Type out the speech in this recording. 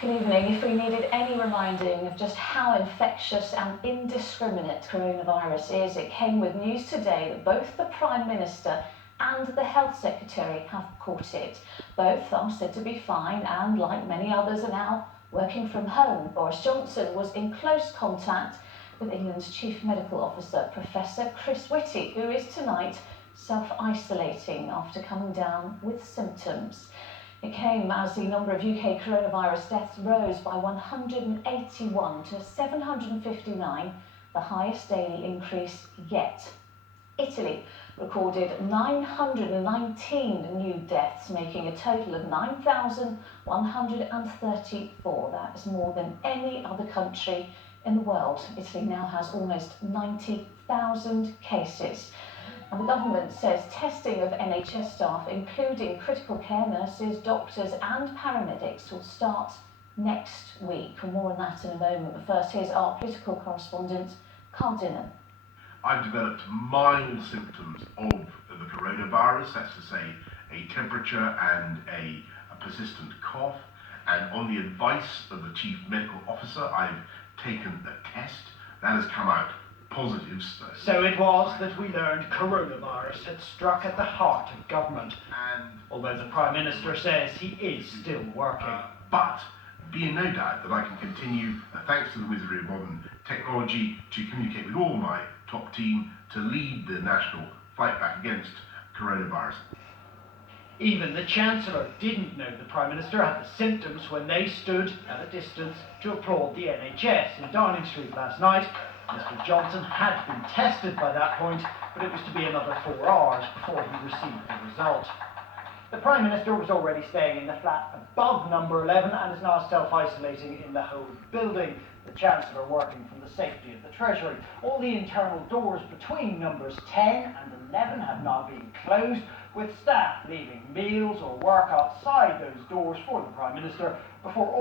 Good evening. If we needed any reminding of just how infectious and indiscriminate coronavirus is, it came with news today that both the Prime Minister and the Health Secretary have caught it. Both are said to be fine and, like many others, are now working from home. Boris Johnson was in close contact with England's Chief Medical Officer, Professor Chris Whitty, who is tonight self-isolating after coming down with symptoms. It came as the number of UK coronavirus deaths rose by 181 to 759, the highest daily increase yet. Italy recorded 919 new deaths, making a total of 9,134. That is more than any other country in the world. Italy now has almost 90,000 cases. And the government says testing of NHS staff, including critical care nurses, doctors and paramedics, will start next week. More on that in a moment. But first, here's our political correspondent, Carl Dinham. I've developed mild symptoms of the coronavirus, that's to say a temperature and a persistent cough. And on the advice of the Chief Medical Officer, I've taken a test that has come out positive. So it was that we learned coronavirus had struck at the heart of government. And although the Prime Minister says he is still working. But be in no doubt that I can continue, thanks to the wizardry of modern technology, to communicate with all my top team to lead the national fight back against coronavirus. Even the Chancellor didn't know the Prime Minister had the symptoms when they stood at a distance to applaud the NHS in Downing Street last night. Mr Johnson had been tested by that point, but it was to be another 4 hours before he received the result. The Prime Minister was already staying in the flat above number 11 and is now self-isolating in the whole building. The Chancellor working from the safety of the Treasury. All the internal doors between numbers 10 and 11 have now been closed, with staff leaving meals or work outside those doors for the Prime Minister before all